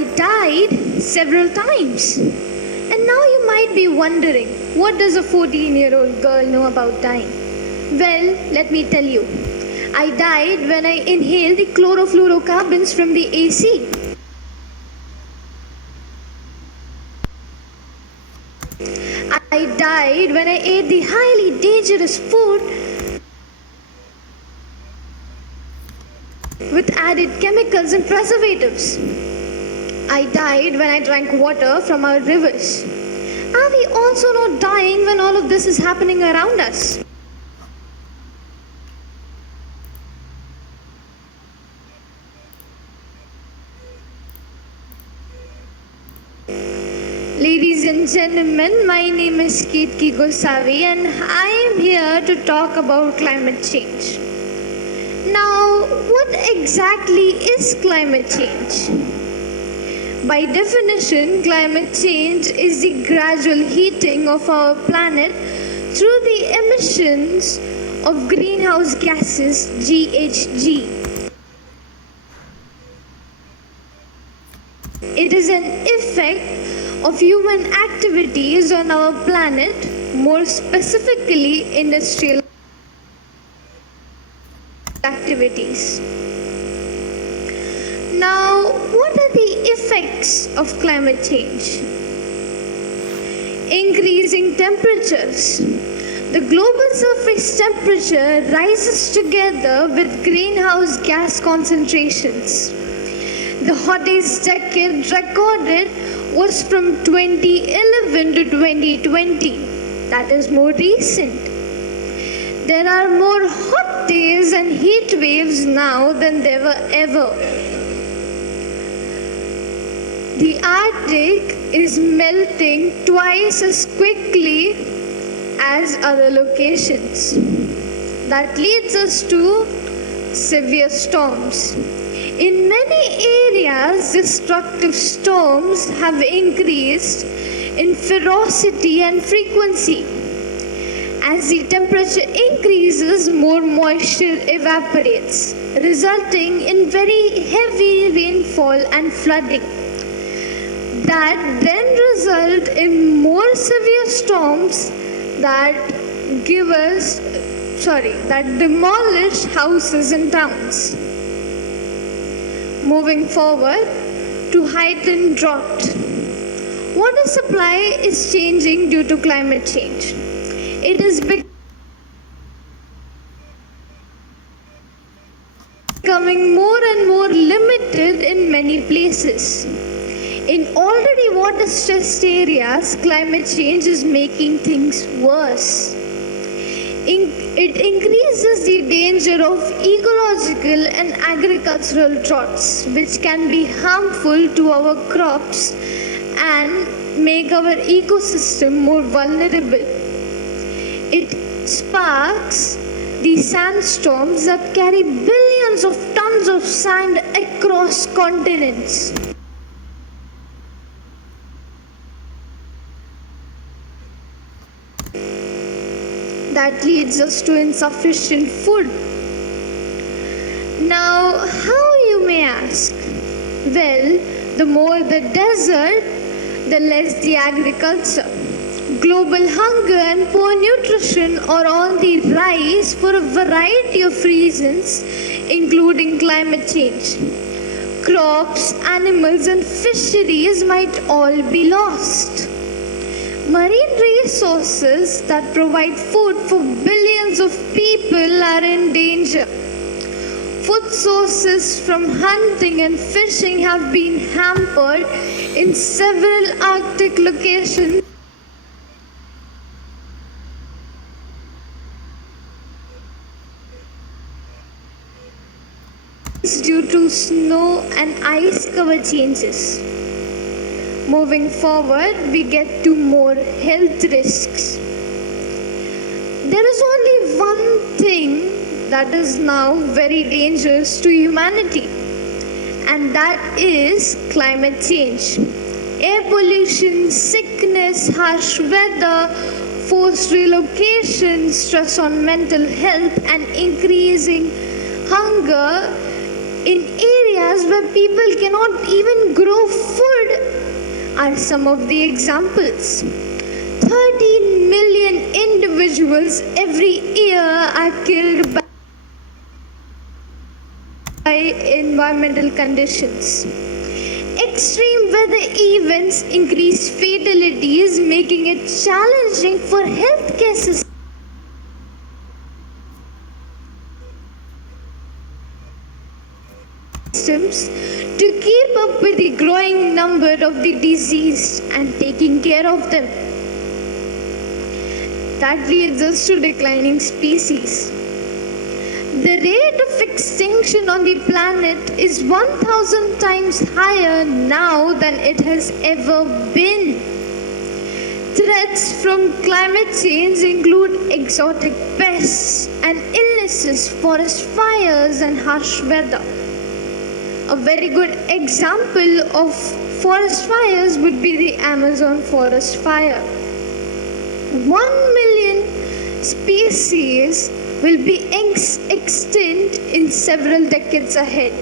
I died several times. And now you might be wondering, what does a 14-year-old girl know about dying? Well, let me tell you. I died when I inhaled the chlorofluorocarbons from the AC. I died when I ate the highly dangerous food with added chemicals and preservatives. I died when I drank water from our rivers. Are we also not dying when all of this is happening around us? Ladies and gentlemen, my name is Ketki Gosavi and I am here to talk about climate change. Now, what exactly is climate change? By definition, climate change is the gradual heating of our planet through the emissions of greenhouse gases, GHG. It is an effect of human activities on our planet, more specifically industrial activities. Now, what are the effects of climate change? Increasing temperatures. The global surface temperature rises together with greenhouse gas concentrations. The hottest decade recorded was from 2011 to 2020. That is more recent. There are more hot days and heat waves now than there were ever. The Arctic is melting twice as quickly as other locations. That leads us to severe storms. In many areas, destructive storms have increased in ferocity and frequency. As the temperature increases, more moisture evaporates, resulting in very heavy rainfall and flooding. That then result in more severe storms that demolish houses and towns. Moving forward to heightened drought. Water supply is changing due to climate change. It is becoming more and more limited in many places. In already water-stressed areas, climate change is making things worse. It increases the danger of ecological and agricultural droughts, which can be harmful to our crops and make our ecosystem more vulnerable. It sparks the sandstorms that carry billions of tons of sand across continents. That leads us to insufficient food. Now, how, you may ask? Well, the more the desert, the less the agriculture. Global hunger and poor nutrition are on the rise for a variety of reasons, including climate change. Crops, animals, and fisheries might all be lost. Marine resources that provide food for billions of people are in danger. Food sources from hunting and fishing have been hampered in several Arctic locations due to snow and ice cover changes. Moving forward, we get to more health risks. There is only one thing that is now very dangerous to humanity, and that is climate change. Air pollution, sickness, harsh weather, forced relocation, stress on mental health, and increasing hunger in areas where people cannot even grow food are some of the examples. 13 million individuals every year are killed by environmental conditions. Extreme weather events increase fatalities, making it challenging for healthcare systems to keep up with the growing number of the diseased and taking care of them. That leads us to declining species. The rate of extinction on the planet is 1,000 times higher now than it has ever been. Threats from climate change include exotic pests and illnesses, forest fires, and harsh weather. A very good example of forest fires would be the Amazon forest fire. 1 million species will be extinct in several decades ahead.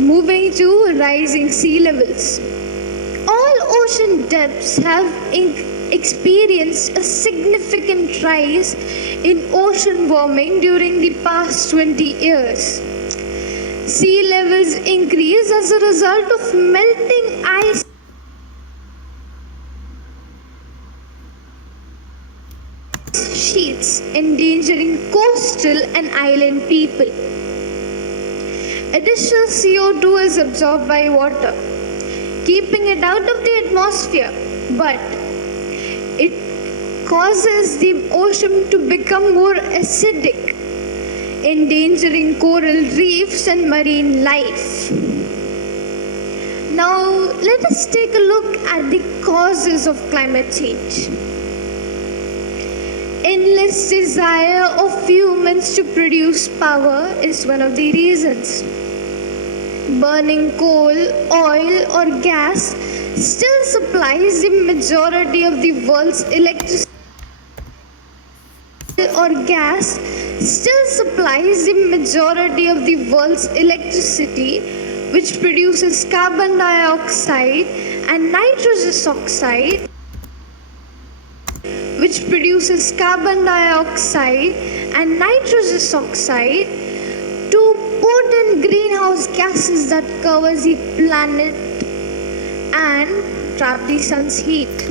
Moving to rising sea levels. All ocean depths have experienced a significant rise in ocean warming during the past 20 years. Sea levels increase as a result of melting ice sheets, endangering coastal and island people. Additional CO2 is absorbed by water, keeping it out of the atmosphere, but it causes the ocean to become more acidic, endangering coral reefs and marine life. Now, let us take a look at the causes of climate change. Endless desire of humans to produce power is one of the reasons. Burning coal, oil, or gas still supplies the majority of the world's electricity. Which produces carbon dioxide and nitrous oxide, two potent greenhouse gases that cover the planet and trap the sun's heat.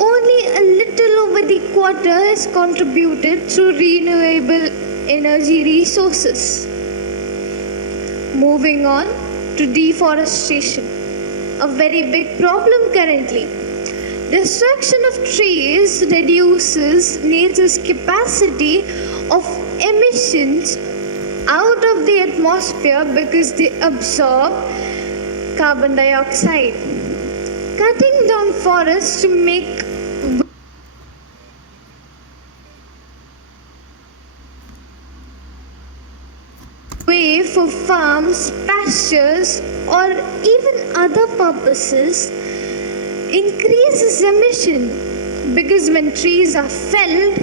Only a little over the quarter is contributed through renewable energy resources. Moving on to deforestation, a very big problem currently. Destruction of trees reduces nature's capacity of emissions out of the atmosphere because they absorb carbon dioxide. Cutting down forests to make way for farms, pastures, or even other purposes increases emission, because when trees are felled,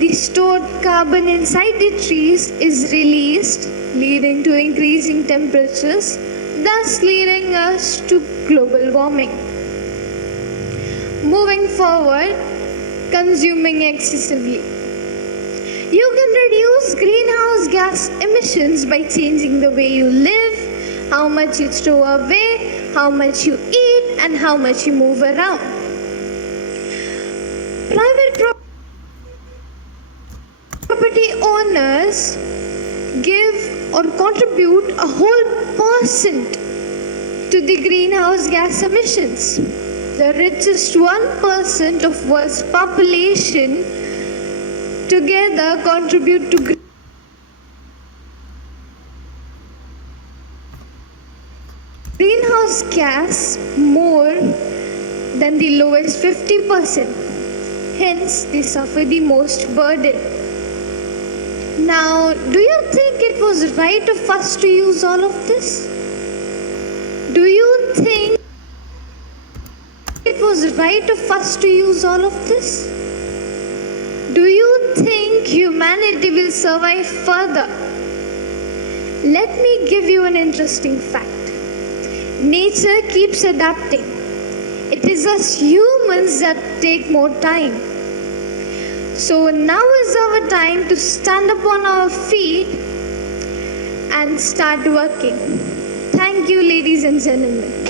the stored carbon inside the trees is released, leading to increasing temperatures, thus leading us to global warming. Moving forward, consuming excessively. You can reduce greenhouse gas emissions by changing the way you live, how much you throw away, how much you eat, and how much you move around. Private property owners give or contribute a whole % to the greenhouse gas emissions. The richest 1% of world's population together contribute to greenhouse gas more than the lowest 50%. Hence, they suffer the most burden. Now, do you think it was right of us to use all of this? Do you think it was right of us to use all of this? Do you think humanity will survive further? Let me give you an interesting fact. Nature keeps adapting. It is us humans that take more time. So now is our time to stand up on our feet and start working. Thank you, ladies and gentlemen.